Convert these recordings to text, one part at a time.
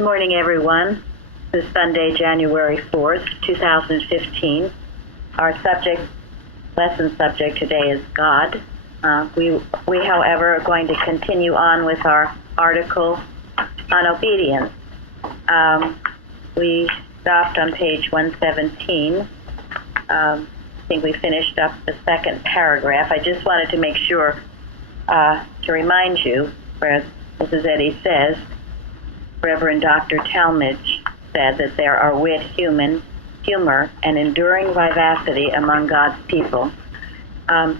Good morning, everyone. This is Sunday, January 4th, 2015. Our lesson subject today is God. We, however, are going to continue on with our article on obedience. We stopped on page 117. I think we finished up the second paragraph. I just wanted to make sure to remind you, where Mrs. Eddy says, Reverend Dr. Talmage said that there are wit, humor, and enduring vivacity among God's people.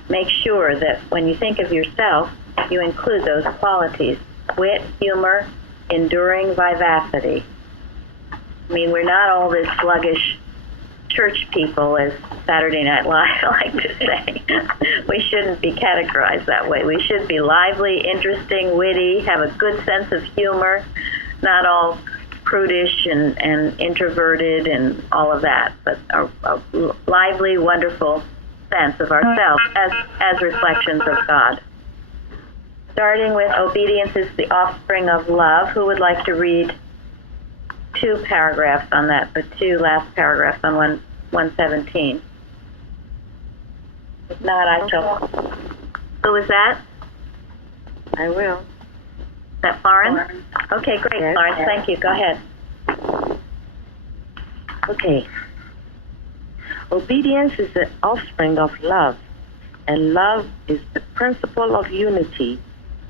Make sure that when you think of yourself, you include those qualities: wit, humor, enduring vivacity. I mean, we're not all this sluggish church people, as Saturday Night Live like to say. We shouldn't be categorized that way. We should be lively, interesting, witty, have a good sense of humor, not all prudish and introverted and all of that, but a lively, wonderful sense of ourselves as reflections of God. Starting with obedience is the offspring of love. Who would like to read two paragraphs on that, the two last paragraphs on 117? If not, I shall. Who is that? I will. Is that Florence? Okay, great, yes. Florence. Thank you. Go ahead. Okay. Obedience is the offspring of love, and love is the principle of unity,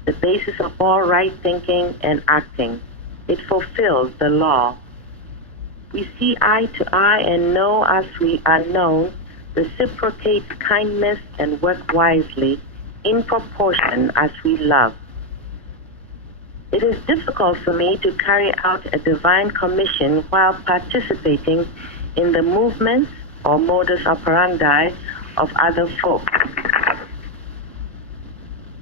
the basis of all right thinking and acting. It fulfills the law. We see eye to eye and know as we are known, reciprocates kindness and work wisely in proportion as we love. It is difficult for me to carry out a divine commission while participating in the movements or modus operandi of other folk.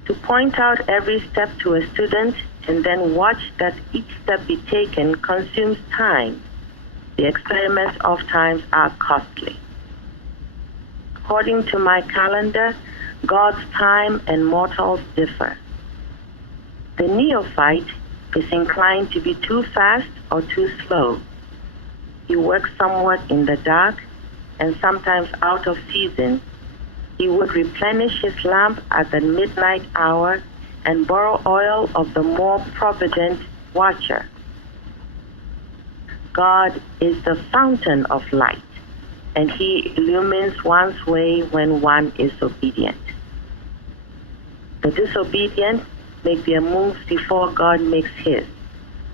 To point out every step to a student and then watch that each step be taken consumes time. The experiments oftentimes are costly. According to my calendar, God's time and mortals differ. The neophyte is inclined to be too fast or too slow. He works somewhat in the dark and sometimes out of season. He would replenish his lamp at the midnight hour and borrow oil of the more provident watcher. God is the fountain of light, and he illumines one's way when one is obedient. The disobedient make their moves before God makes his,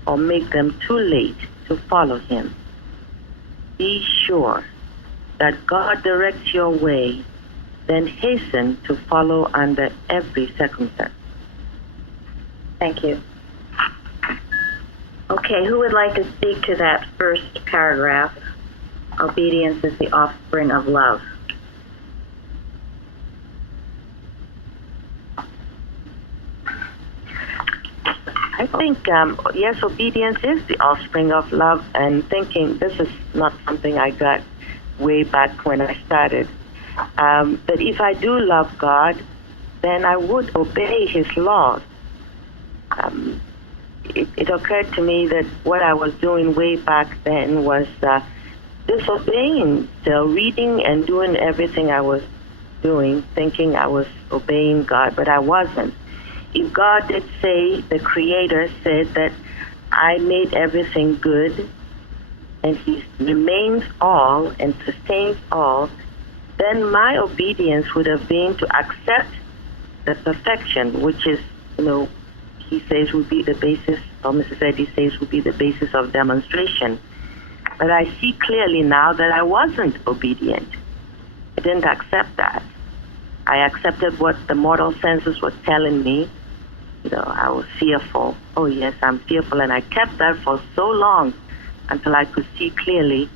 or make them too late to follow him. Be sure that God directs your way, then hasten to follow under every circumstance. Thank you. Okay, who would like to speak to that first paragraph? Obedience is the offspring of love. I think, yes, obedience is the offspring of love, and thinking this is not something I got way back when I started. But if I do love God, then I would obey his laws. It occurred to me that what I was doing way back then was disobeying, still reading and doing everything I was doing, thinking I was obeying God, but I wasn't. If God did say, the Creator said that I made everything good, and he remains all and sustains all, then my obedience would have been to accept the perfection, which is, he says would be the basis, or Mrs. Eddy says would be the basis of demonstration. But I see clearly now that I wasn't obedient. I didn't accept that. I accepted what the mortal senses were telling me. I was fearful. Oh yes, I'm fearful, and I kept that for so long until I could see clearly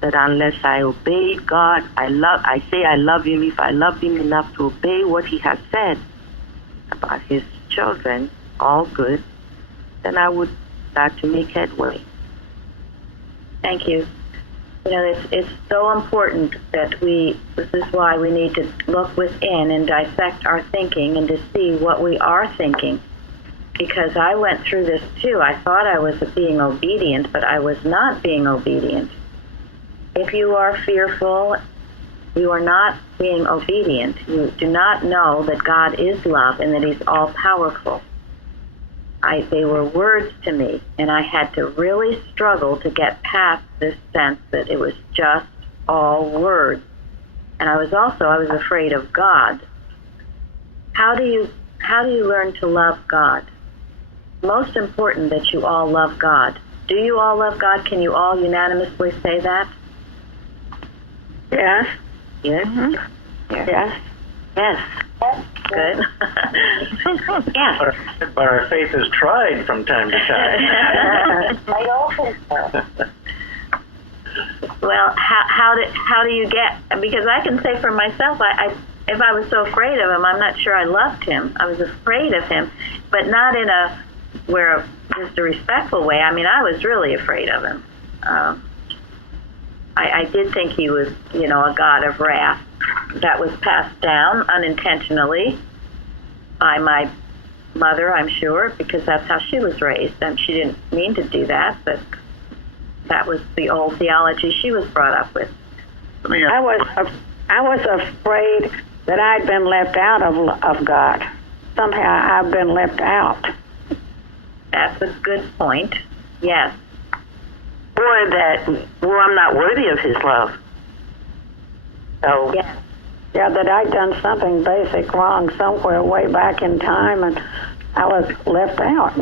that unless I obey God, I say I love him. If I love him enough to obey what he has said about his children, all good, then I would start to make headway. Thank you. It's so important that this is why we need to look within and dissect our thinking and to see what we are thinking. because I went through this too. I thought I was being obedient, but I was not being obedient. If you are fearful, you are not being obedient. You do not know that God is love and that He's all-powerful. They were words to me, and I had to really struggle to get past this sense that it was just all words. And I was afraid of God. How do you learn to love God? Most important that you all love God. Do you all love God? Can you all unanimously say that? Yes. Yes. Mm-hmm. Yes. Yes. Good. Yes. But our faith is tried from time to time. I don't think so. Well, how do you get? Because I can say for myself, if I was so afraid of Him, I'm not sure I loved Him. I was afraid of Him, but not in just a respectful way. I mean, I was really afraid of Him. I did think He was, a God of wrath. That was passed down unintentionally by my mother, I'm sure, because that's how she was raised. And she didn't mean to do that, but that was the old theology she was brought up with. I was afraid that I'd been left out of God. Somehow I've been left out. That's a good point. Yes. Or I'm not worthy of His love. So, yes. Yeah, that I'd done something basic wrong somewhere way back in time, and I was left out.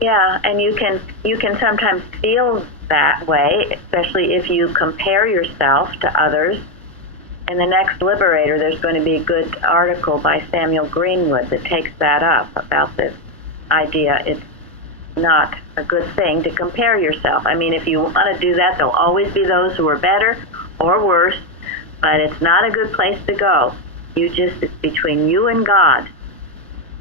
Yeah, and you can sometimes feel that way, especially if you compare yourself to others. In the next Liberator, there's going to be a good article by Samuel Greenwood that takes that up, about this idea. It's not a good thing to compare yourself. I mean, if you want to do that, there'll always be those who are better or worse, but it's not a good place to go. It's between you and God.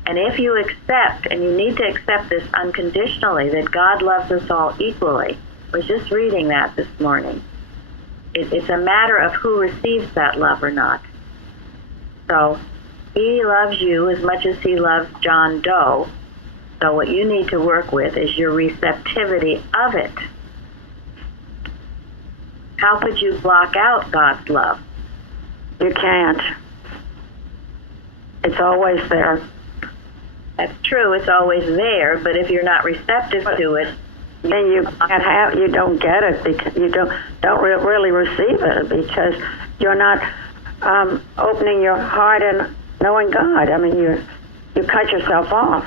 And if you accept, and you need to accept this unconditionally, that God loves us all equally. I was just reading that this morning. It's a matter of who receives that love or not. So He loves you as much as He loves John Doe. So what you need to work with is your receptivity of it. How could you block out God's love? You can't. It's always there. That's true. It's always there, but if you're not receptive to it, then you don't get it, because you don't really receive it, because you're not opening your heart and knowing God. I mean, you cut yourself off.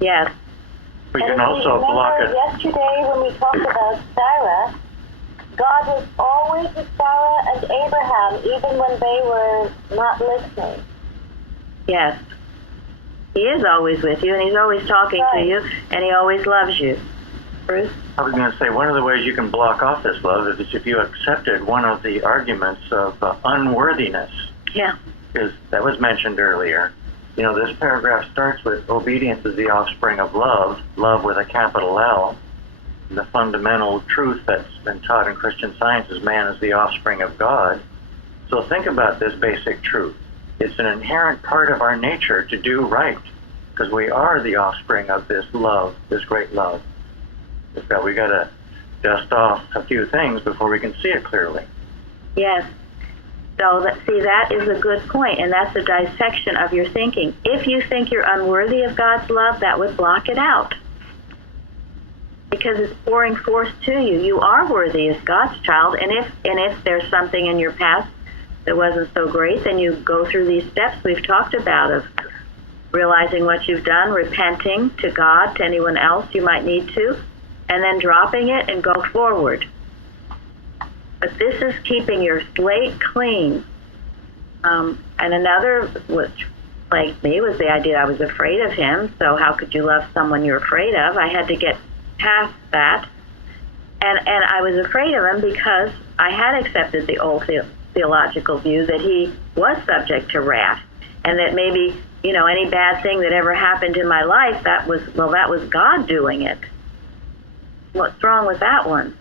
Yes. We can also block it. Yesterday when we talked about Sarah, God was always with Sarah and Abraham, even when they were not listening. Yes. He is always with you, and He's always talking to you, and He always loves you. Bruce? I was going to say, one of the ways you can block off this love is if you accepted one of the arguments of unworthiness. Yeah. That was mentioned earlier. This paragraph starts with obedience is the offspring of love, love with a capital L. The fundamental truth that's been taught in Christian Science is man is the offspring of God. So think about this basic truth. It's an inherent part of our nature to do right, because we are the offspring of this love, this great love. We got to dust off a few things before we can see it clearly. Yes. So that is a good point, and that's a dissection of your thinking. If you think you're unworthy of God's love, that would block it out, because it's pouring forth to you. You are worthy as God's child, and if there's something in your past that wasn't so great, then you go through these steps we've talked about of realizing what you've done, repenting to God, to anyone else you might need to, and then dropping it and go forward. But this is keeping your slate clean. And another, which plagued me, was the idea I was afraid of Him. So how could you love someone you're afraid of? I had to get past that. And I was afraid of Him because I had accepted the old theological view that He was subject to wrath, and that maybe, any bad thing that ever happened in my life, that was God doing it. What's wrong with that one?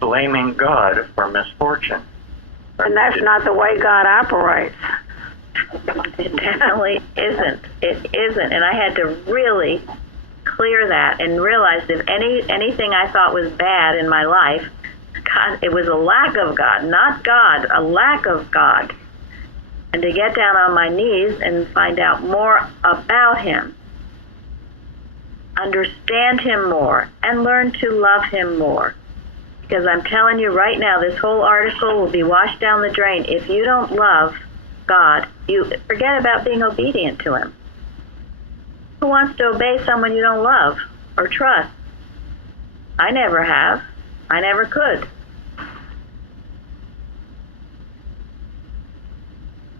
Blaming God for misfortune. And that's not the way God operates. It definitely isn't. It isn't. And I had to really clear that and realize if anything I thought was bad in my life, God, it was a lack of God, not God, a lack of God. And to get down on my knees and find out more about him, understand him more, and learn to love him more. Because I'm telling you right now, this whole article will be washed down the drain. If you don't love God, you forget about being obedient to him. Who wants to obey someone you don't love or trust? I never have. I never could.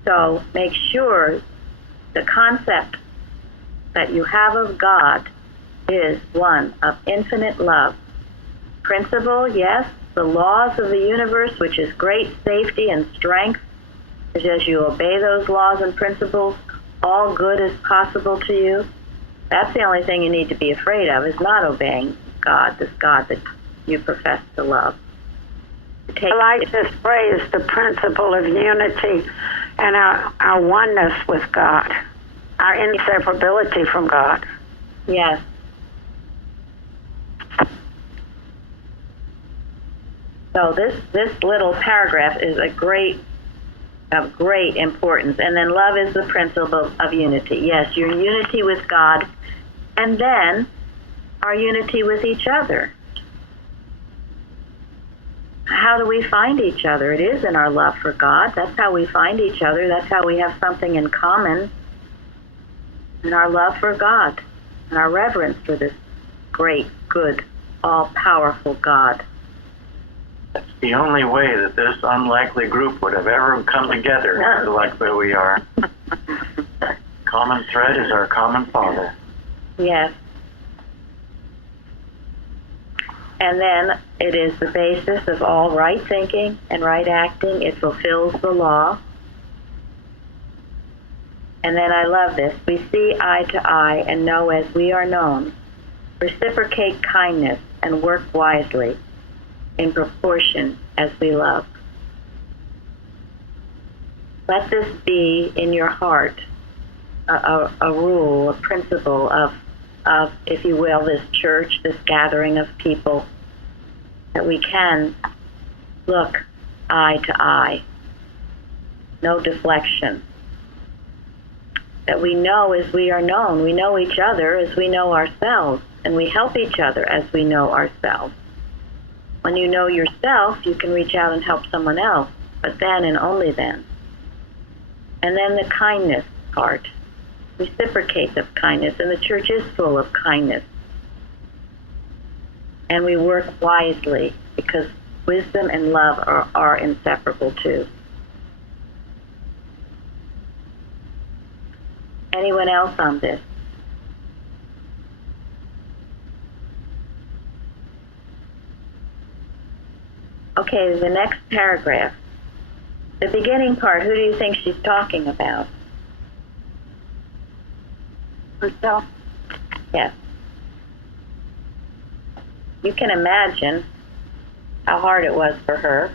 So make sure the concept that you have of God is one of infinite love. Principle, yes, the laws of the universe, which is great safety and strength, is as you obey those laws and principles, all good is possible to you. That's the only thing you need to be afraid of, is not obeying God, this God that you profess to love. I like this phrase, the principle of unity and our oneness with God, our inseparability from God. Yes. So this little paragraph is of great importance. And then love is the principle of unity. Yes, your unity with God, and then our unity with each other. How do we find each other? It is in our love for God. That's how we find each other. That's how we have something in common. In our love for God and our reverence for this great, good, all-powerful God. That's the only way that this unlikely group would have ever come together like where we are. Common thread is our common Father. Yes. And then it is the basis of all right thinking and right acting. It fulfills the law. And then I love this. We see eye to eye and know as we are known. Reciprocate kindness and work wisely in proportion as we love. Let this be in your heart a rule, a principle of, if you will, this church, this gathering of people, that we can look eye to eye. No deflection. That we know as we are known. We know each other as we know ourselves, and we help each other as we know ourselves. When you know yourself, you can reach out and help someone else, but then and only then. And then the kindness part. Reciprocate the kindness, and the church is full of kindness. And we work wisely, because wisdom and love are inseparable too. Anyone else on this? Okay, the next paragraph. The beginning part, who do you think she's talking about? Herself. Yes. You can imagine how hard it was for her.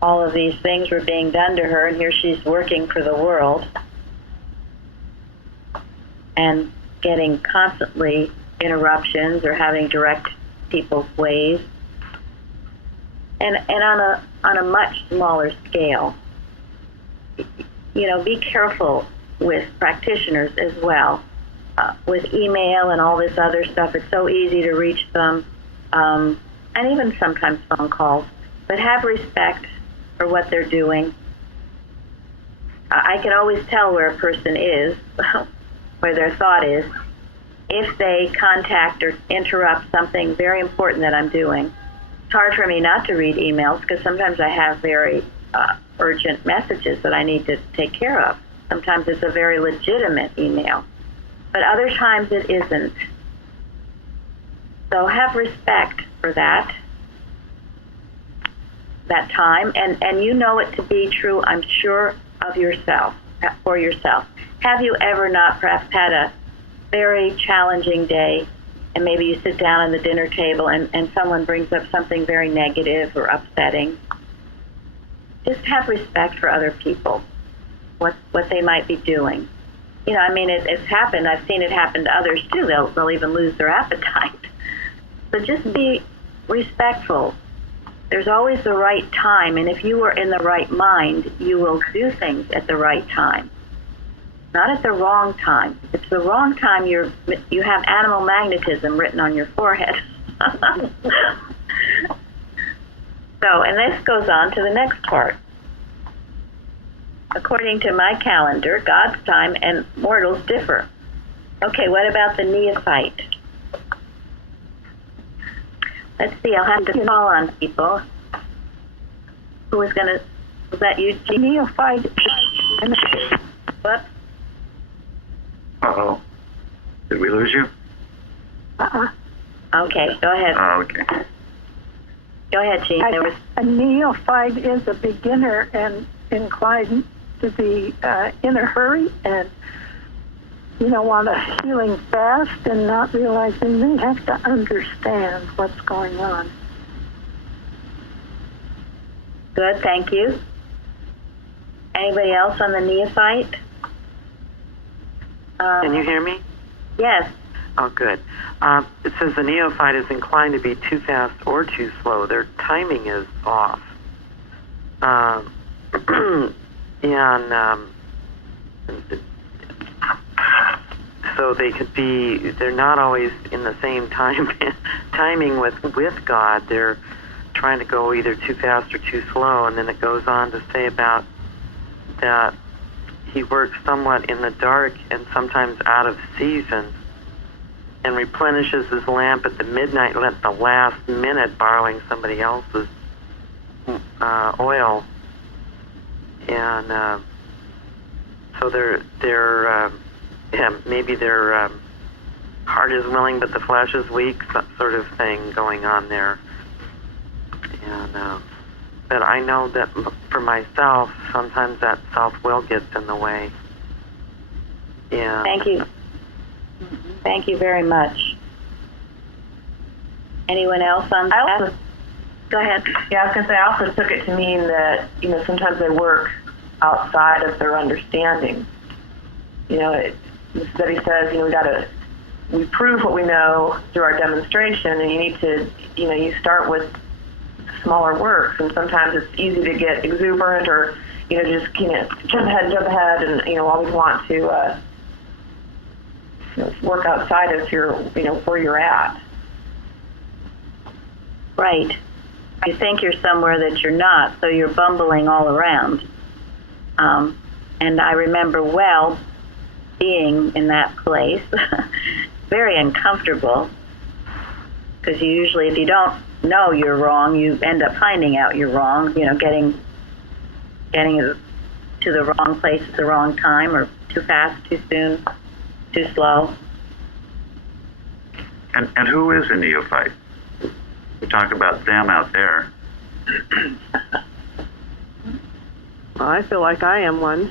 All of these things were being done to her, and here she's working for the world and getting constantly interruptions or having direct people's ways. And on a much smaller scale. You know, be careful with practitioners as well. With email and all this other stuff, it's so easy to reach them, and even sometimes phone calls. But have respect for what they're doing. I can always tell where a person is, where their thought is, if they contact or interrupt something very important that I'm doing. It's hard for me not to read emails because sometimes I have very urgent messages that I need to take care of. Sometimes it's a very legitimate email, but other times it isn't. So have respect for that time, and you know it to be true, I'm sure, of yourself, for yourself. Have you ever not perhaps had a very challenging day, and maybe you sit down at the dinner table and someone brings up something very negative or upsetting, just have respect for other people, what they might be doing. You know, I mean, it's happened. I've seen it happen to others too. They'll even lose their appetite. So just be respectful. There's always the right time, and if you are in the right mind, you will do things at the right time, not at the wrong time. If it's the wrong time, you have animal magnetism written on your forehead. So, and this goes on to the next part. According to my calendar, God's time and mortals differ. Okay, what about the neophyte? Let's see, I'll have to call on people. Who was going to, was that you, Jean? Neophyte. What? Uh-oh. Did we lose you? Okay, go ahead. Oh, okay. Go ahead, Jean. A neophyte is a beginner and inclined to be in a hurry and, want a healing fast and not realizing they have to understand what's going on. Good, thank you. Anybody else on the neophyte? Can you hear me? Yes. Oh, good. It says the neophyte is inclined to be too fast or too slow. Their timing is off. So they're not always in the same timing with God. They're trying to go either too fast or too slow. And then it goes on to say about that he works somewhat in the dark and sometimes out of season, and replenishes his lamp at the midnight at the last minute, borrowing somebody else's oil. And so maybe their heart is willing, but the flesh is weak, sort of thing going on there. And but I know that for myself, sometimes that self-will gets in the way. Yeah. Thank you. Thank you very much. Anyone else on that? Go ahead. Yeah, I was going to say, I also took it to mean that, sometimes they work outside of their understanding. Study says, we prove what we know through our demonstration, and you need to, you start with smaller works, and sometimes it's easy to get exuberant or, just, jump ahead, and, always want to, work outside of your, where you're at. Right. You think you're somewhere that you're not, so you're bumbling all around. And I remember well being in that place, very uncomfortable, because you usually, if you don't know you're wrong, you end up finding out you're wrong, getting to the wrong place at the wrong time, or too fast, too soon, too slow. And who is a neophyte? We talk about them out there. Well, I feel like I am one.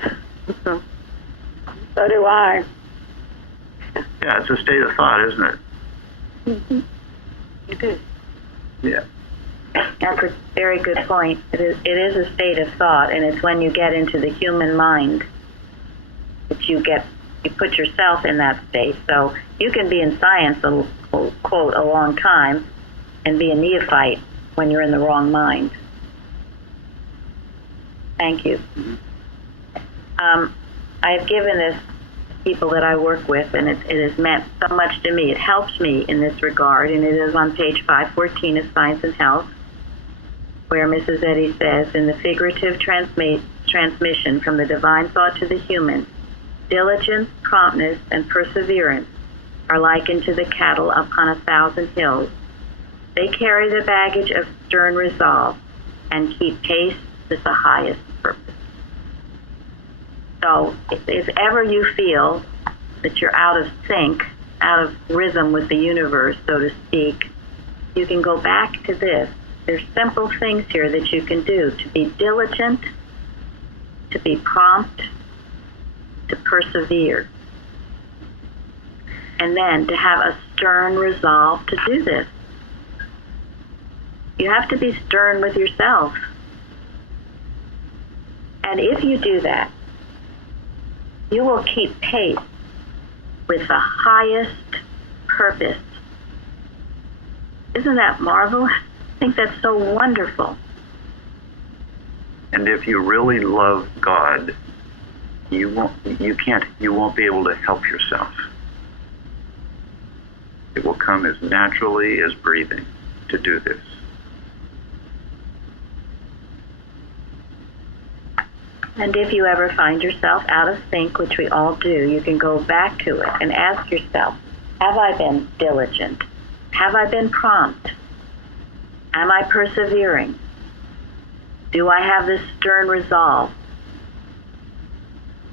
So do I. Yeah, it's a state of thought, isn't it? Mm-hmm. It is. Yeah. That's a very good point. It is a state of thought, and it's when you get into the human mind that you put yourself in that state. So you can be in science, quote, a long time, and be a neophyte when you're in the wrong mind. Thank you. I've given this to people that I work with, and it has meant so much to me. It helps me in this regard, and it is on page 514 of Science and Health, where Mrs. Eddy says, in the figurative transmission from the divine thought to the human, diligence, promptness, and perseverance are likened to the cattle upon 1,000 hills. They carry the baggage of stern resolve and keep pace with the highest purpose. So if ever you feel that you're out of sync, out of rhythm with the universe, so to speak, you can go back to this. There's simple things here that you can do to be diligent, to be prompt, to persevere, and then to have a stern resolve to do this. You have to be stern with yourself. And if you do that, you will keep pace with the highest purpose. Isn't that marvelous? I think that's so wonderful. And if you really love God, you won't be able to help yourself. It will come as naturally as breathing to do this. And if you ever find yourself out of sync, which we all do, you can go back to it and ask yourself, have I been diligent? Have I been prompt? Am I persevering? Do I have this stern resolve?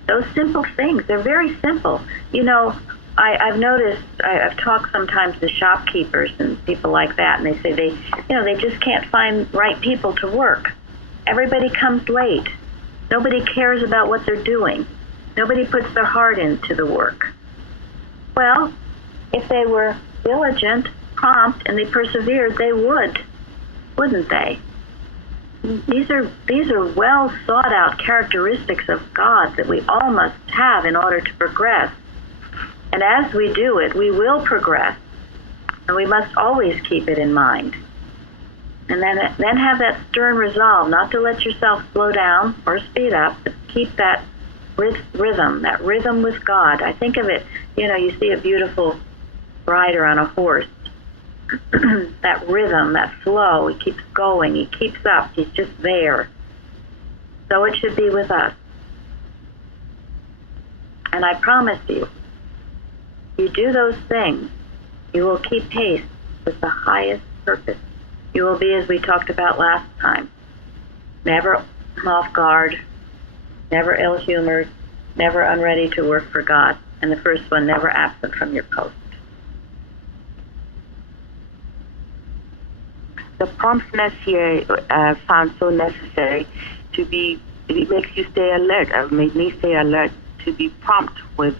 Those simple things, they're very simple. You know, I've noticed, I've talked sometimes to shopkeepers and people like that, and they say they just can't find right people to work. Everybody comes late. Nobody cares about what they're doing. Nobody puts their heart into the work. Well, if they were diligent, prompt, and they persevered, they would, wouldn't they? These are well thought out characteristics of God that we all must have in order to progress. And as we do it, we will progress. And we must always keep it in mind. And then have that stern resolve not to let yourself slow down or speed up, but keep that rhythm with God. I think of it, you see a beautiful rider on a horse. That rhythm, that flow, he keeps going, he keeps up, he's just there. So it should be with us. And I promise you, you do those things, you will keep pace with the highest purpose. You will be, as we talked about last time, never off guard, never ill-humored, never unready to work for God, and the first one, never absent from your post. The promptness here found so necessary to be, it makes you stay alert, made me stay alert to be prompt with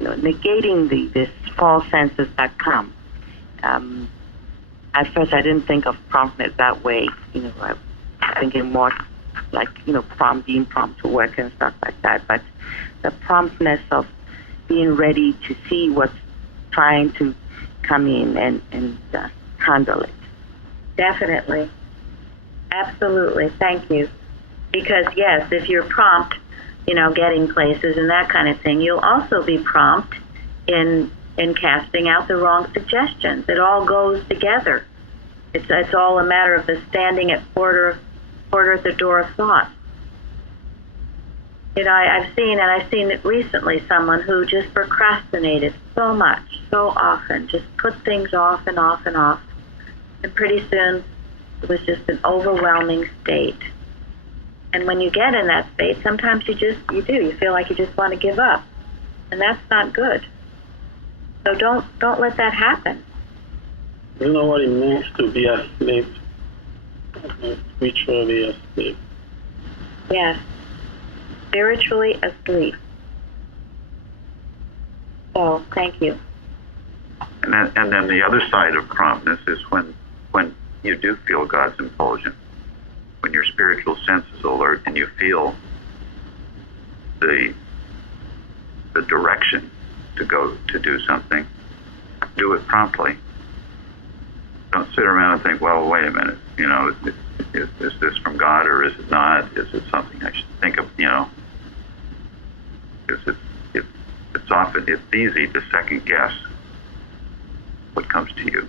negating this false senses that come. At first I didn't think of promptness that way, I was thinking more like, being prompt to work and stuff like that, but the promptness of being ready to see what's trying to come in and handle it. Definitely. Absolutely. Thank you. Because, yes, if you're prompt, getting places and that kind of thing, you'll also be prompt in casting out the wrong suggestions. It all goes together. It's all a matter of the standing at porter at the door of thought. I've seen it recently, someone who just procrastinated so much, so often, just put things off and off and off. And pretty soon, it was just an overwhelming state. And when you get in that state, sometimes you feel like you just want to give up. And that's not good. So don't let that happen. Do you know what it means to be asleep? Spiritually asleep. Yes. Spiritually asleep. So, thank you. And then the other side of promptness is when you do feel God's impulsion, when your spiritual sense is alert and you feel the direction to go to do something, do it promptly. Don't sit around and think, well, wait a minute, is this from God or is it not? Is it something I should think of, Because it's easy to second guess what comes to you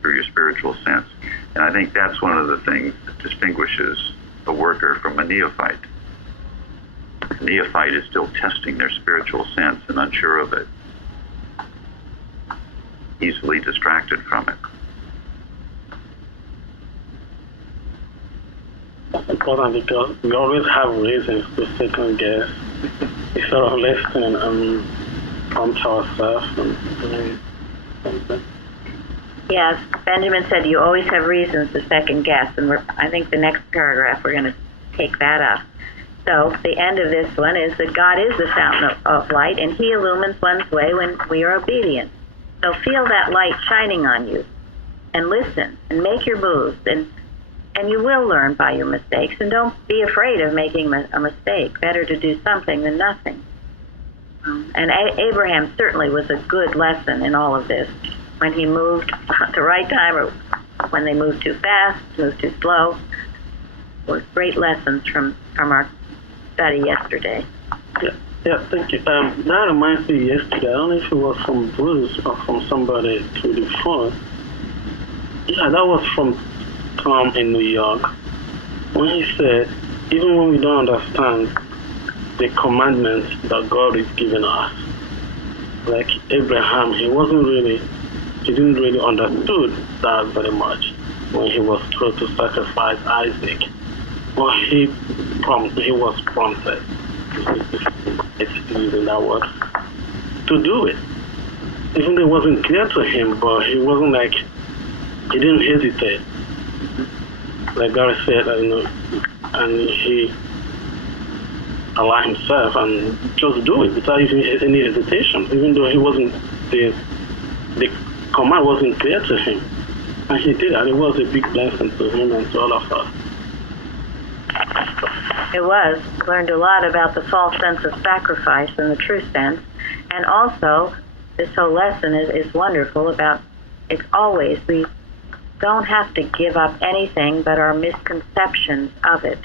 through your spiritual sense. And I think that's one of the things that distinguishes a worker from a neophyte. A neophyte is still testing their spiritual sense and unsure of it, easily distracted from it. That's important because we always have reasons to second guess instead of listening and prompt ourselves and doing something. Yes, Benjamin said you always have reasons to second guess, and I think the next paragraph we're going to take that up. So the end of this one is that God is the fountain of light, and He illumines one's way when we are obedient. So feel that light shining on you, and listen, and make your moves, and And you will learn by your mistakes, and don't be afraid of making a mistake. Better to do something than nothing. And Abraham certainly was a good lesson in all of this. When he moved at the right time, or when they moved too fast, moved too slow, was great lessons from our study yesterday. Yeah, thank you. That reminds me yesterday, I don't know if it was from Bruce or from somebody through the phone. Yeah, that was from Tom in New York, when he said, even when we don't understand the commandments that God is giving us, like Abraham, he didn't really understood that very much when he was told to sacrifice Isaac. But he was prompted, it's using that word, to do it. Even though it wasn't clear to him, but he wasn't like, he didn't hesitate. Like God said, and he allowed himself and just do it without even any hesitation, even though he wasn't, the command wasn't clear to him. And he did, and it was a big blessing to him and to all of us. It was. Learned a lot about the false sense of sacrifice and the true sense. And also, this whole lesson is wonderful about, it's always, we don't have to give up anything but our misconceptions of it.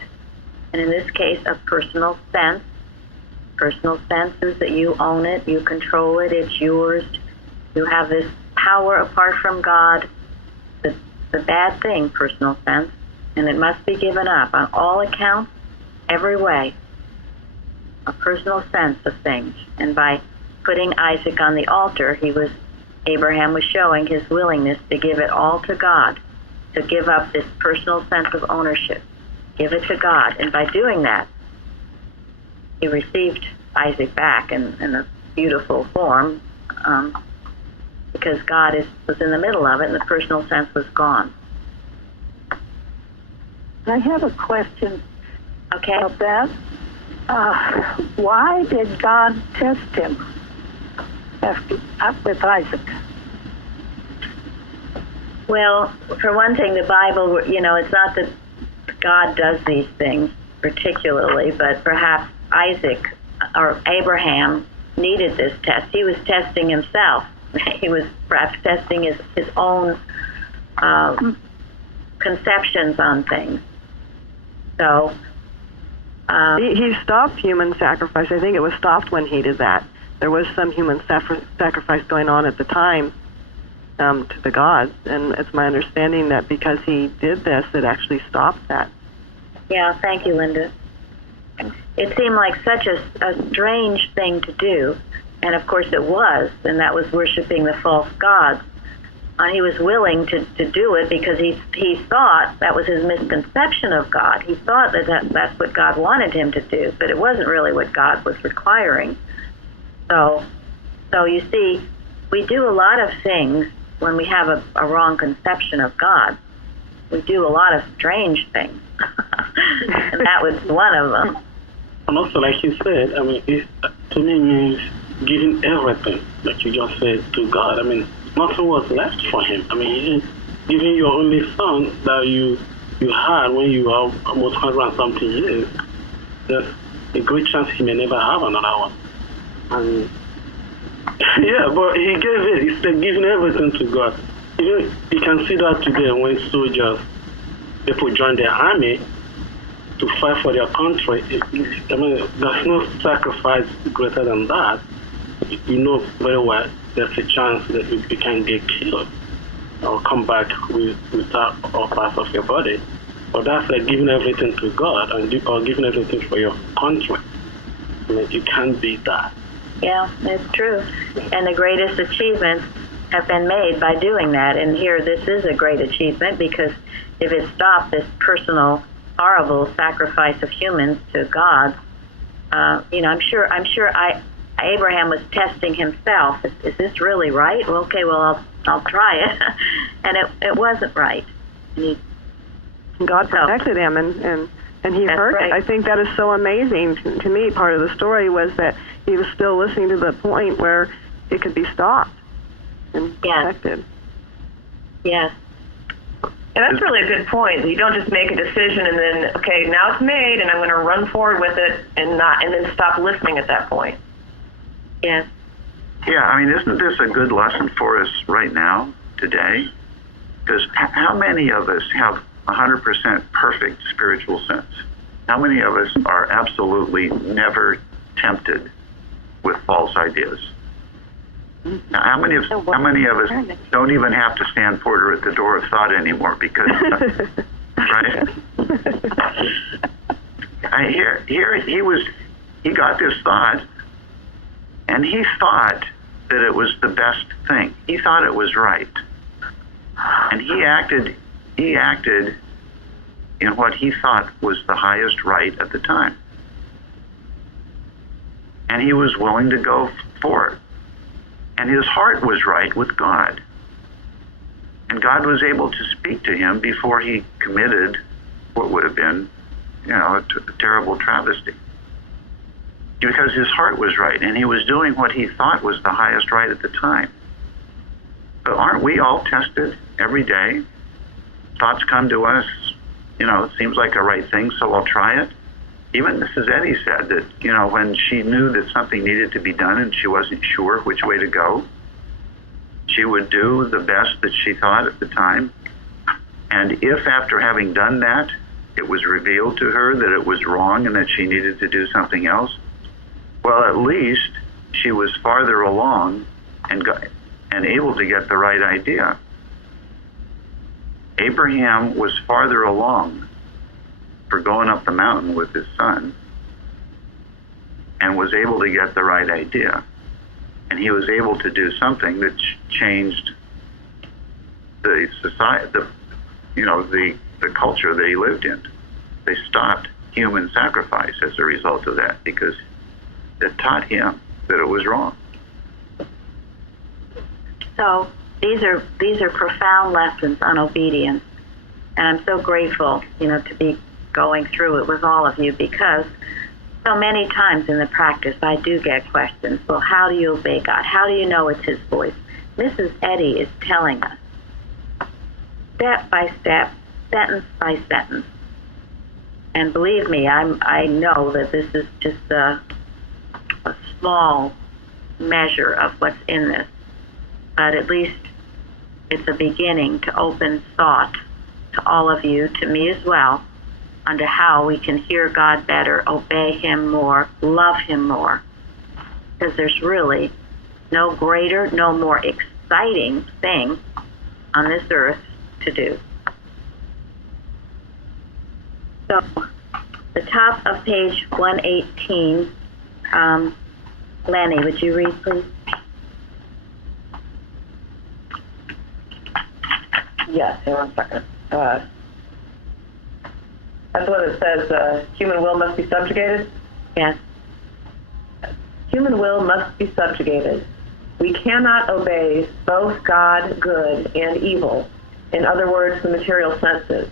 And in this case, a personal sense. Personal sense is that you own it, you control it, it's yours. You have this power apart from God. The bad thing, personal sense, and it must be given up on all accounts, every way. A personal sense of things. And by putting Isaac on the altar, Abraham was showing his willingness to give it all to God, to give up this personal sense of ownership, give it to God. And by doing that, he received Isaac back in a beautiful form, because God was in the middle of it, and the personal sense was gone. I have a question Okay. about that. Why did God test him with Isaac? Well, for one thing, the Bible, it's not that God does these things particularly, but perhaps Isaac or Abraham needed this test. He was testing himself. He was perhaps testing his own conceptions on things. So he stopped human sacrifice. I think it was stopped when he did that. There was some human sacrifice going on at the time to the gods, and it's my understanding that because he did this, it actually stopped that. Yeah, thank you, Linda. It seemed like such a strange thing to do, and of course it was, and that was worshiping the false gods. And he was willing to do it because he thought that was his misconception of God. He thought that's what God wanted him to do, but it wasn't really what God was requiring. So you see, we do a lot of things when we have a wrong conception of God. We do a lot of strange things, and that was one of them. And also, like you said, it to me means giving everything, like you just said, to God. Nothing was left for him. Giving your only son that you had when you were almost 100 and something years, there's a great chance he may never have another one. And yeah, but he gave it. He said giving everything to God. You can see that today when soldiers, people join the army to fight for their country. There's no sacrifice greater than that. You know very well there's a chance that you can get killed or come back without all parts of your body. But that's like giving everything to God or giving everything for your country. You can't beat that. Yeah, it's true. And the greatest achievements have been made by doing that. And here, this is a great achievement because if it stopped this personal, horrible sacrifice of humans to God, I'm sure Abraham was testing himself. Is this really right? Well, okay, well, I'll try it. And it wasn't right. And God protected him, and he heard right. it. I think that is so amazing. To me, part of the story was that he was still listening to the point where it could be stopped and protected. Yes. And that's really a good point. You don't just make a decision and then, okay, now it's made, and I'm going to run forward with it, and then stop listening at that point. Yes. Yeah, I mean, isn't this a good lesson for us right now, today? Because how many of us have 100% perfect spiritual sense? How many of us are absolutely never tempted with false ideas? Now, how many of us don't even have to stand porter at the door of thought anymore because, right? He got this thought, and he thought that it was the best thing. He thought it was right, and he acted in what he thought was the highest right at the time, and he was willing to go for it. And his heart was right with God. And God was able to speak to him before he committed what would have been, a terrible travesty. Because his heart was right, and he was doing what he thought was the highest right at the time. But aren't we all tested every day? Thoughts come to us, it seems like a right thing, so I'll try it. Even Mrs. Eddy said that, when she knew that something needed to be done and she wasn't sure which way to go, she would do the best that she thought at the time. And if after having done that, it was revealed to her that it was wrong and that she needed to do something else, well, at least she was farther along and able to get the right idea. Abraham was farther along for going up the mountain with his son and was able to get the right idea. And he was able to do something that changed the society, the culture that he lived in. They stopped human sacrifice as a result of that because it taught him that it was wrong. So these are profound lessons on obedience. And I'm so grateful, to be going through it with all of you, because so many times in the practice I do get questions. Well, how do you obey God? How do you know it's his voice? Mrs. Eddy is telling us step by step, sentence by sentence. And believe me, I know that this is just a small measure of what's in this, but at least it's a beginning to open thought to all of you, to me as well, onto how we can hear God better, obey him more, love him more. Because there's really no greater, no more exciting thing on this earth to do. So, the top of page 118, Lenny, would you read, please? Yes, hang on a second. That's what it says, human will must be subjugated? Yes. Human will must be subjugated. We cannot obey both God, good, and evil. In other words, the material senses,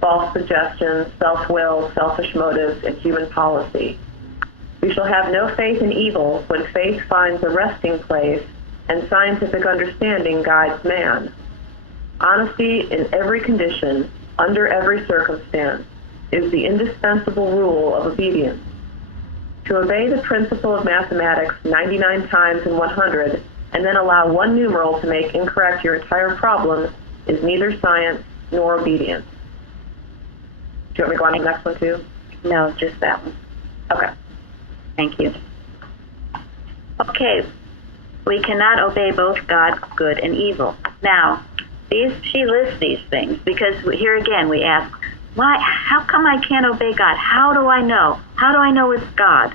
false suggestions, self-will, selfish motives, and human policy. We shall have no faith in evil when faith finds a resting place and scientific understanding guides man. Honesty in every condition, under every circumstance, is the indispensable rule of obedience. To obey the principle of mathematics 99 times in 100 and then allow one numeral to make incorrect your entire problem is neither science nor obedience. Do you want me to go on to the next one too? No, just that one. Okay. Thank you. Okay, we cannot obey both God, good, and evil. Now, she lists these things because here again we ask, why? How come I can't obey God? How do I know? How do I know it's God?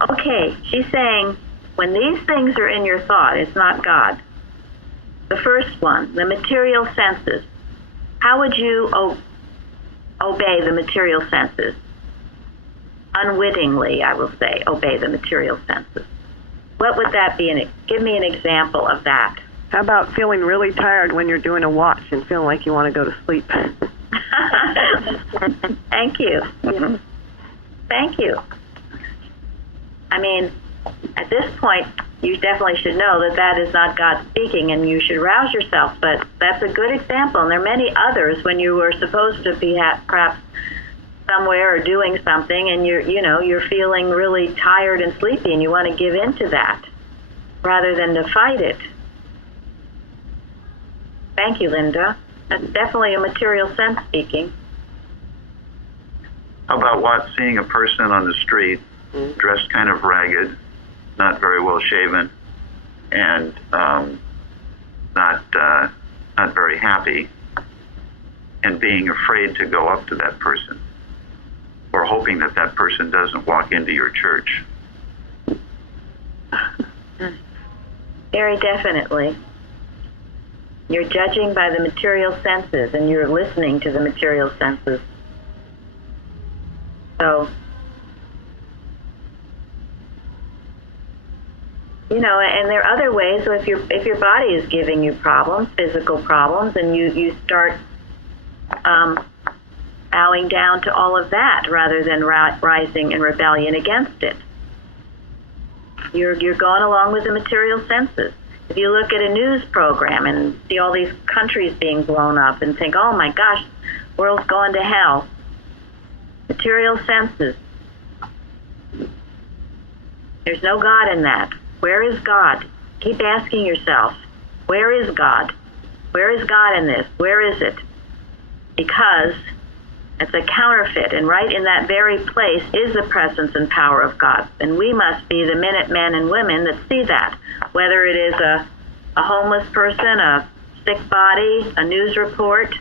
Okay, she's saying when these things are in your thought, it's not God. The first one, the material senses. How would you obey the material senses? Unwittingly, I will say, obey the material senses. What would that be? Give me an example of that. How about feeling really tired when you're doing a watch and feeling like you want to go to sleep? Thank you. Thank you. I mean, at this point, you definitely should know that that is not God speaking, and you should rouse yourself. But that's a good example, and there are many others when you were supposed to be perhaps somewhere or doing something, and you're feeling really tired and sleepy, and you want to give in to that rather than to fight it. Thank you, Linda. That's definitely a material sense speaking. How about seeing a person on the street dressed kind of ragged, not very well shaven, and not very happy, and being afraid to go up to that person, or hoping that that person doesn't walk into your church? Very definitely. You're judging by the material senses, and you're listening to the material senses. So, and there are other ways. So if your body is giving you problems, physical problems, and you start bowing down to all of that rather than rising in rebellion against it. You're going along with the material senses. If you look at a news program and see all these countries being blown up and think, oh my gosh, the world's going to hell. Material senses. There's no God in that. Where is God? Keep asking yourself, where is God? Where is God in this? Where is it? Because it's a counterfeit, and right in that very place is the presence and power of God. And we must be the men and women that see that, whether it is a homeless person, a sick body, a news report.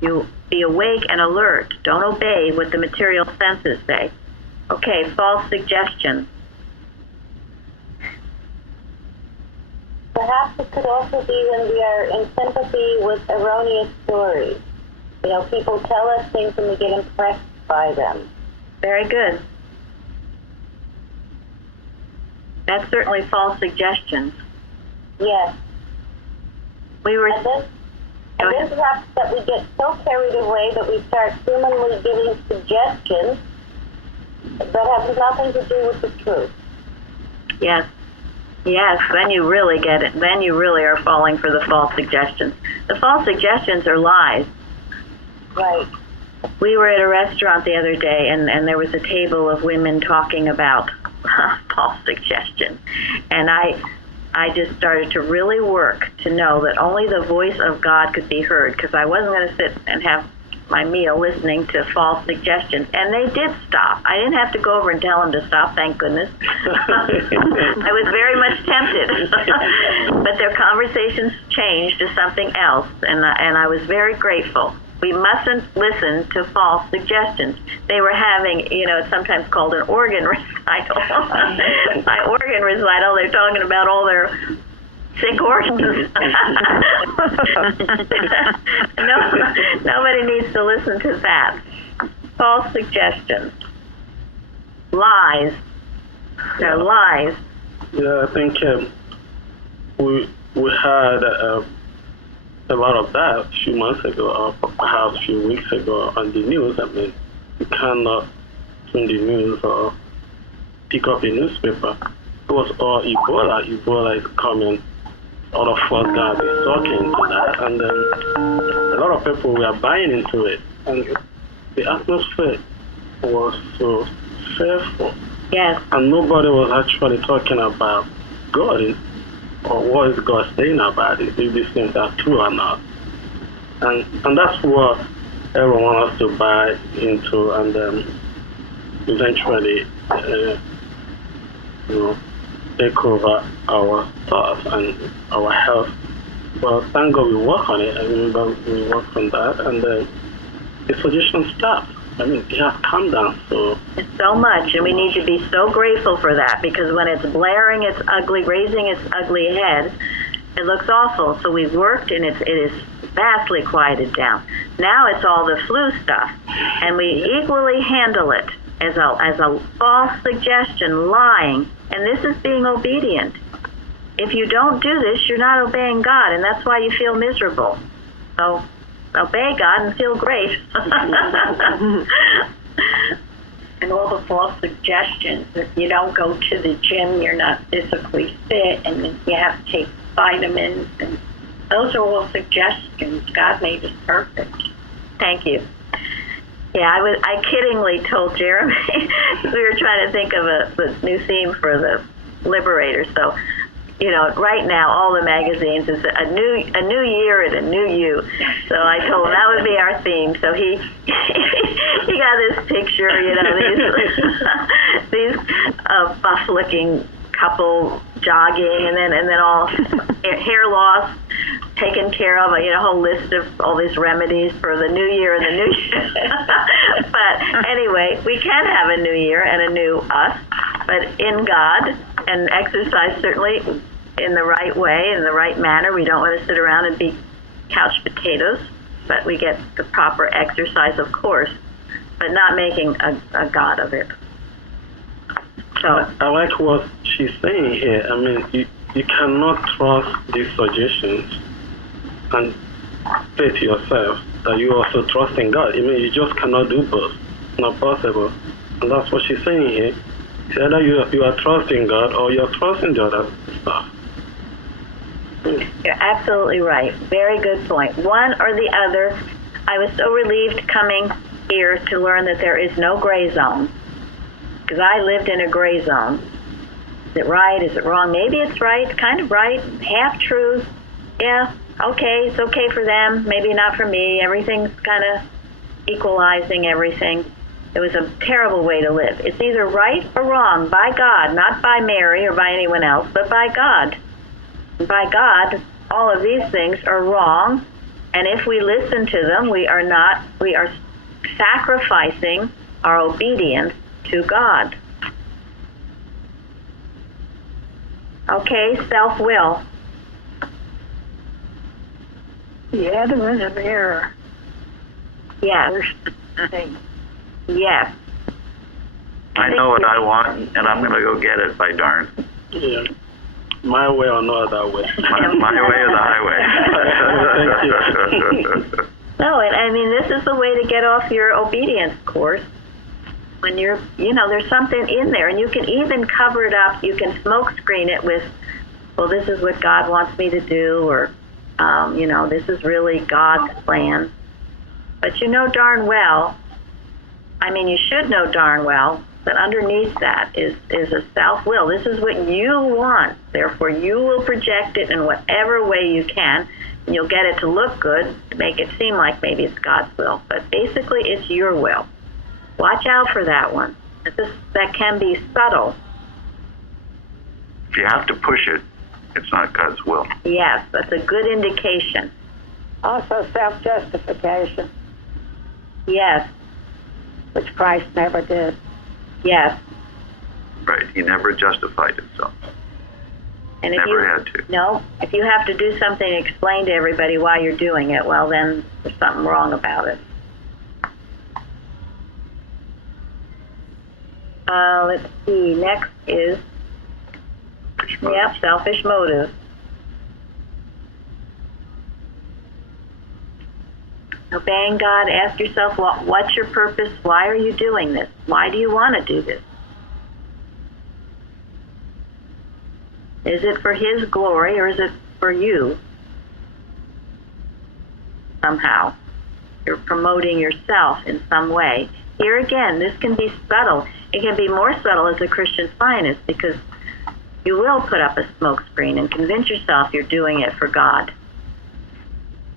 You be awake and alert. Don't obey what the material senses say. Okay, false suggestions. Perhaps it could also be when we are in sympathy with erroneous stories. People tell us things and we get impressed by them. Very good. That's certainly false suggestions. Yes. And then perhaps that we get so carried away that we start humanly giving suggestions that have nothing to do with the truth. Yes. Yes, then you really get it. Then you really are falling for the false suggestions. The false suggestions are lies. Right. We were at a restaurant the other day, and there was a table of women talking about false suggestions. And I just started to really work to know that only the voice of God could be heard, because I wasn't going to sit and have my meal listening to false suggestions. And they did stop. I didn't have to go over and tell them to stop, thank goodness. I was very much tempted. But their conversations changed to something else, and I was very grateful. We mustn't listen to false suggestions. They were having, it's sometimes called an organ recital. By organ recital, they're talking about all their sick organs. Nobody needs to listen to that. False suggestions. Lies. They're lies. Yeah, I think we had a lot of that a few months ago, or perhaps a few weeks ago on the news. I mean, you cannot turn the news or pick up a newspaper. It was all Ebola. Ebola is coming. All of us got to talking to that, and then a lot of people were buying into it, and the atmosphere was so fearful. Yes. And nobody was actually talking about God, or what is God saying about it, if these things are true or not. And that's what everyone wants to buy into, and then eventually, take over our thoughts and our health. Well, thank God we work on it. I remember we worked on that, and then the suggestion stopped. I mean, it has come down so much, and we need to be so grateful for that, because when it's blaring its ugly, raising its ugly head, it looks awful. So we've worked, and it is vastly quieted down. Now it's all the flu stuff, and we equally handle it as a false suggestion, lying, and this is being obedient. If you don't do this, you're not obeying God, and that's why you feel miserable. So obey God and feel great. and all the false suggestions that you don't go to the gym, you're not physically fit, and you have to take vitamins, and those are all suggestions. God made us perfect. Thank you. Yeah, I kiddingly told Jeremy we were trying to think of the new theme for the Liberator. So, right now all the magazines is a new year and a new you. So I told him that would be our theme. So he he got this picture, these buff-looking couple jogging, and then all hair loss taken care of, a whole list of all these remedies for the new year and the new year. But anyway, we can have a new year and a new us, but in God, and exercise certainly in the right way, in the right manner. We don't want to sit around and be couch potatoes, but we get the proper exercise, of course, but not making a God of it. So I like what she's saying here. I mean, you cannot trust these suggestions and say to yourself that you also trust in God. I mean, you just cannot do both. It's not possible. And that's what she's saying here. It's either you are trusting God or you're trusting the other stuff. you're absolutely right. Very good point. One or the other. I was so relieved coming here to learn that there is no gray zone, because I lived in a gray zone. Is it right? Is it wrong? Maybe it's right, kind of right, half truth. Yeah, okay, it's okay for them, maybe not for me. Everything's kind of equalizing everything. It was a terrible way to live. It's either right or wrong by God, not by Mary or by anyone else, but by God. And by God, all of these things are wrong, and if we listen to them, we are sacrificing our obedience to God. Okay, self-will. Yeah, there is a mirror. Yes. Yes. I know what I want, and I'm going to go get it, by darn. Yeah. My way or no other way. My way or the highway. No, and I mean, this is the way to get off your obedience course. When you're, there's something in there, and you can even cover it up. You can smoke screen it with, well, this is what God wants me to do, or, this is really God's plan. But you know darn well, you should know darn well, that underneath that is a self-will. This is what you want. Therefore, you will project it in whatever way you can, and you'll get it to look good, to make it seem like maybe it's God's will. But basically, it's your will. Watch out for that one. That can be subtle. If you have to push it, it's not God's will. Yes, that's a good indication. Also self-justification, Yes, which Christ never did. yes. Right. He never justified himself. And if Never had to. No, if you have to do something to explain to everybody why you're doing it, well, then there's something wrong about it. Let's see. Next is, selfish motive. Obeying God, ask yourself, what's your purpose? Why are you doing this? Why do you want to do this? Is it for His glory, or is it for you? Somehow. You're promoting yourself in some way. Here again, this can be subtle. It can be more subtle as a Christian Scientist, because you will put up a smoke screen and convince yourself you're doing it for God.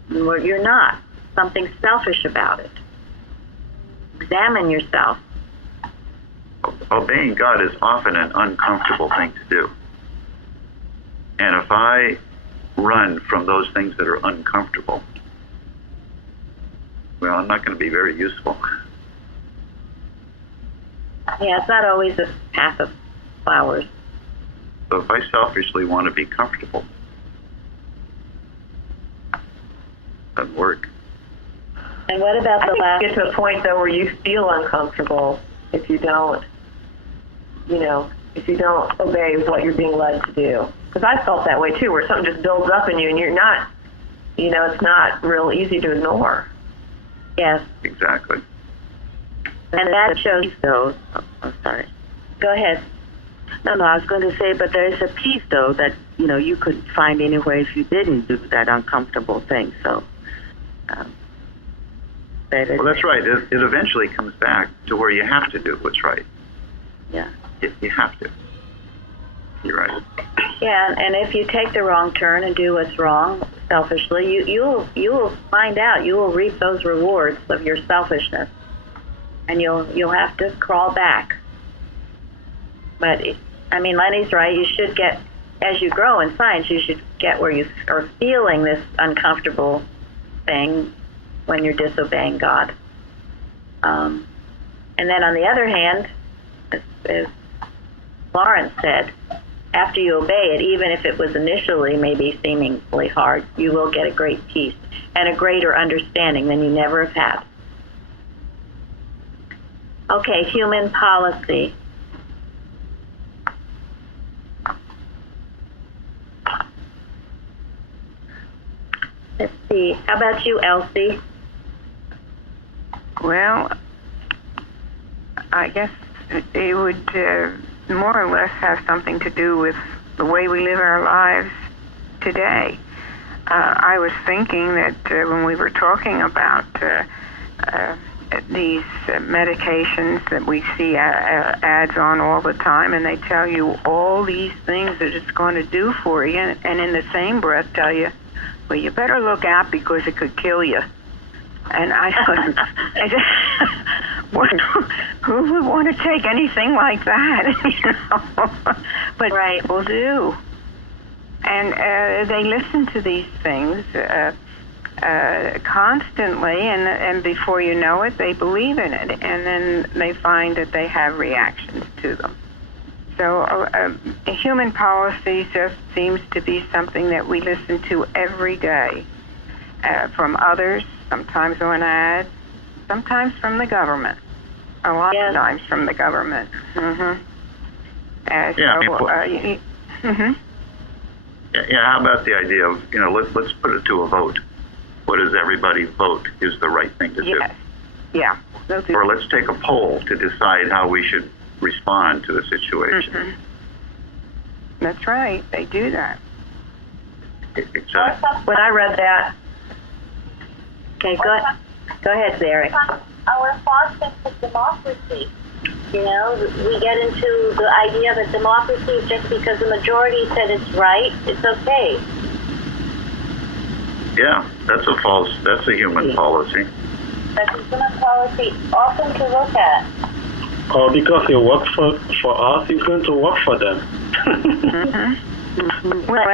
And you're not. Something selfish about it. Examine yourself. Obeying God is often an uncomfortable thing to do. And if I run from those things that are uncomfortable, well, I'm not going to be very useful. Yeah, it's not always a path of flowers. So if I selfishly want to be comfortable, it doesn't work. And what about I the think last? you get to a point, though, where you feel uncomfortable if you don't, if you don't obey what you're being led to do. Because I felt that way, too, where something just builds up in you and you're not, it's not real easy to ignore. Yes. Exactly. And that shows. Though, oh, sorry. Go ahead. No, I was going to say, but there's a peace though that you could find anywhere if you didn't do that uncomfortable thing. So. Well, that's right. It eventually comes back to where you have to do what's right. Yeah. You have to. You're right. Yeah, and if you take the wrong turn and do what's wrong selfishly, you will find out. You will reap those rewards of your selfishness, and you'll have to crawl back. But I mean, Lenny's right. You should get, as you grow in science, you should get where you are feeling this uncomfortable thing when you're disobeying God. And then on the other hand, as Lawrence said, after you obey it, even if it was initially maybe seemingly hard, you will get a great peace and a greater understanding than you never have had. Okay, human policy. Let's see. How about you, Elsie? Well, I guess it would more or less have something to do with the way we live our lives today. I was thinking that when we were talking about these medications that we see ads on all the time, and they tell you all these things that it's going to do for you, and in the same breath tell you, well, you better look out because it could kill you. And I who would want to take anything like that? But right. People do. And they listen to these things constantly, and before you know it, they believe in it. And then they find that they have reactions to them. So human policy just seems to be something that we listen to every day from others, sometimes on ads, sometimes from the government, a lot of times from the government. Mm-hmm. How about the idea of, let's put it to a vote. What does everybody vote is the right thing to do? Yeah. Or let's take a poll to decide how we should respond to a situation. Mm-hmm. That's right. They do that. Exactly. When I read that, okay, go ahead, Derek. Our response to democracy. We get into the idea that democracy is just because the majority said it's right, it's okay. Yeah, that's a human policy. That's a human policy often to look at. Or because it works for us, it's going to work for them. Mm-hmm. Well,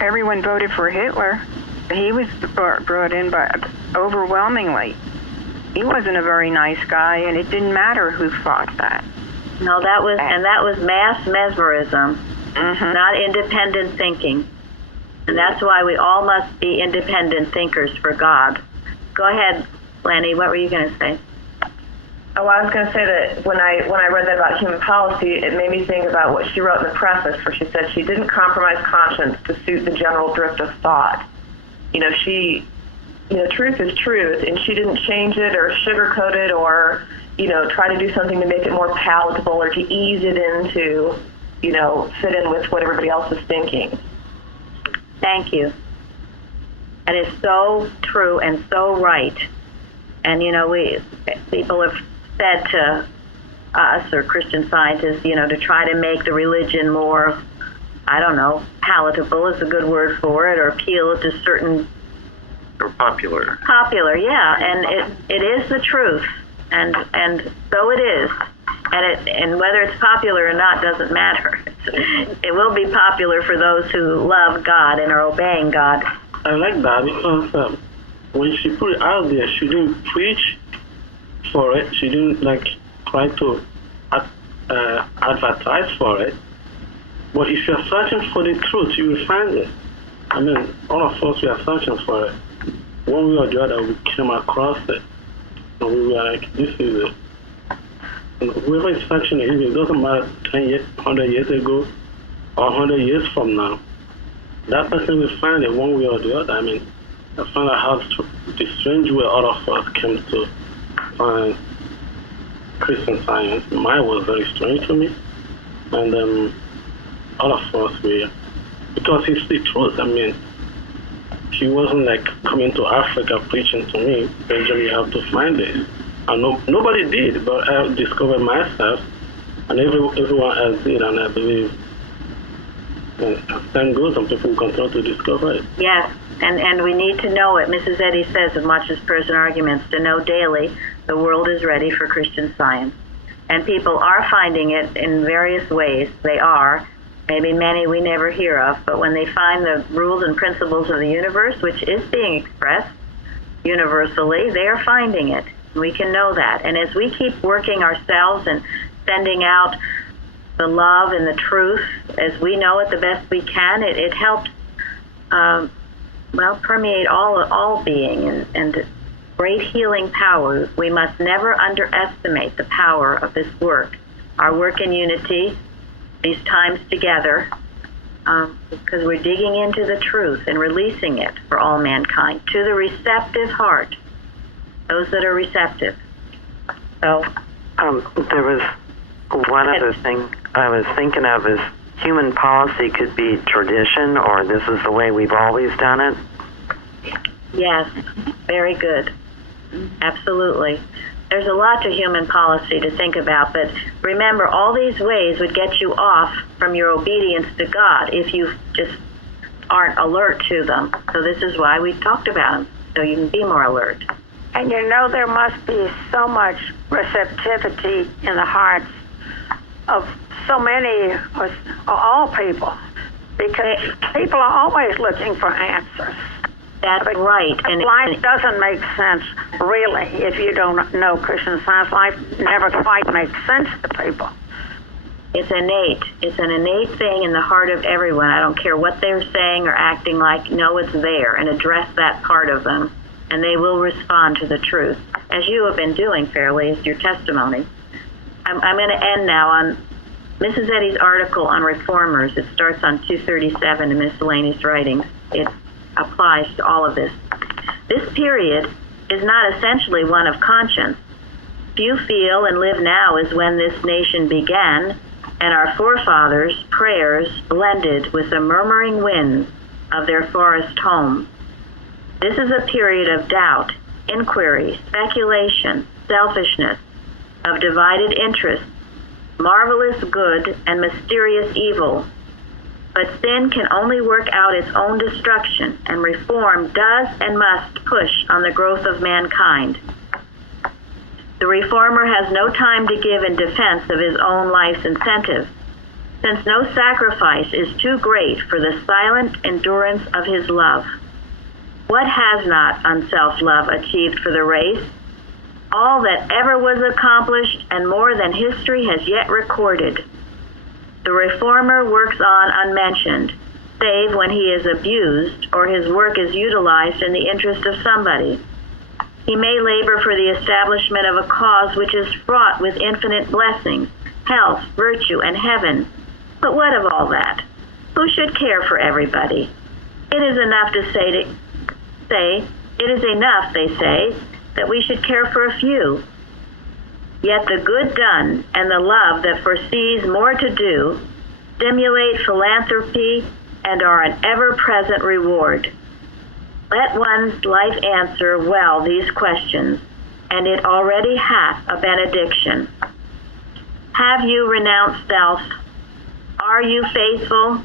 everyone voted for Hitler. He was brought in by overwhelmingly. He wasn't a very nice guy, and it didn't matter who fought that. No, that was mass mesmerism, not independent thinking. And that's why we all must be independent thinkers for God. Go ahead, Lenny. What were you going to say? Oh, I was going to say that when I read that about human policy, it made me think about what she wrote in the preface, where she said she didn't compromise conscience to suit the general drift of thought. Truth is truth, and she didn't change it or sugarcoat it or, try to do something to make it more palatable or to ease it into, fit in with what everybody else is thinking. Thank you. That is so true and so right. And, people have said to us or Christian scientists, to try to make the religion more, palatable is a good word for it, or appeal to certain... Or popular. Popular, yeah. And it is the truth. And so it is. And whether it's popular or not doesn't matter. It will be popular for those who love God and are obeying God. I like that because when she put it out there, she didn't preach for it. She didn't try to advertise for it. But if you're searching for the truth, you will find it. All of us, we are searching for it. One way or the other, we came across it. And we were like, this is it. And whoever is searching it, it doesn't matter 10 years, 100 years ago, or 100 years from now. That person will find it one way or the other. I find out how the strange way all of us came to find Christian Science. Mine was very strange to me, and all of us were, because it's the truth. I mean, she wasn't like coming to Africa preaching to me, Benjamin, you have to find this. And nobody did, but I discovered myself, and everyone else did, and I believe, and as time goes on, people will continue to discover it. Yes, and we need to know it. Mrs. Eddy says, as much as prayers and arguments, to know daily the world is ready for Christian Science. And people are finding it in various ways. They are. Maybe many we never hear of, but when they find the rules and principles of the universe, which is being expressed universally, they are finding it. We can know that. And as we keep working ourselves and sending out the love and the truth as we know it the best we can, it helps, permeate all being and great healing power. We must never underestimate the power of this work, our work in unity, these times together, because we're digging into the truth and releasing it for all mankind to the receptive heart, those that are receptive. So, there was one other thing I was thinking of is human policy could be tradition, or this is the way we've always done it. Yes, very good. Absolutely. There's a lot to human policy to think about, but remember, all these ways would get you off from your obedience to God if you just aren't alert to them. So this is why we talked about them, so you can be more alert. And there must be so much receptivity in the hearts of so many, or all people, because people are always looking for answers. That's right. And life doesn't make sense, really, if you don't know Christian Science. Life never quite makes sense to people. It's innate. It's an innate thing in the heart of everyone. I don't care what they're saying or acting like. No, it's there, and address that part of them, and they will respond to the truth, as you have been doing, Fairly, as your testimony. I'm going to end now on Mrs. Eddy's article on reformers. It starts on 237 in Miscellaneous Writings. It applies to all of this. This period is not essentially one of conscience. Few feel and live now as when this nation began, and our forefathers' prayers blended with the murmuring winds of their forest home. This is a period of doubt, inquiry, speculation, selfishness, of divided interests, marvelous good and mysterious evil. But sin can only work out its own destruction, and reform does and must push on the growth of mankind. The reformer has no time to give in defense of his own life's incentive, since no sacrifice is too great for the silent endurance of his love. What has not unself-love achieved for the race? All that ever was accomplished, and more than history has yet recorded. The reformer works on unmentioned, save when he is abused or his work is utilized in the interest of somebody. He may labor for the establishment of a cause which is fraught with infinite blessings, health, virtue, and heaven. But what of all that? Who should care for everybody? It is enough to say, it is enough, they say, that we should care for a few. Yet the good done and the love that foresees more to do stimulate philanthropy and are an ever-present reward. Let one's life answer well these questions, and it already hath a benediction. Have you renounced self? Are you faithful?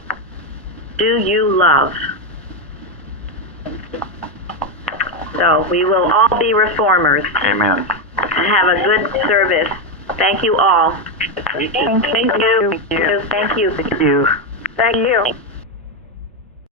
Do you love? So we will all be reformers. Amen. And have a good service. Thank you all. Thank you. Thank you. Thank you. Thank you.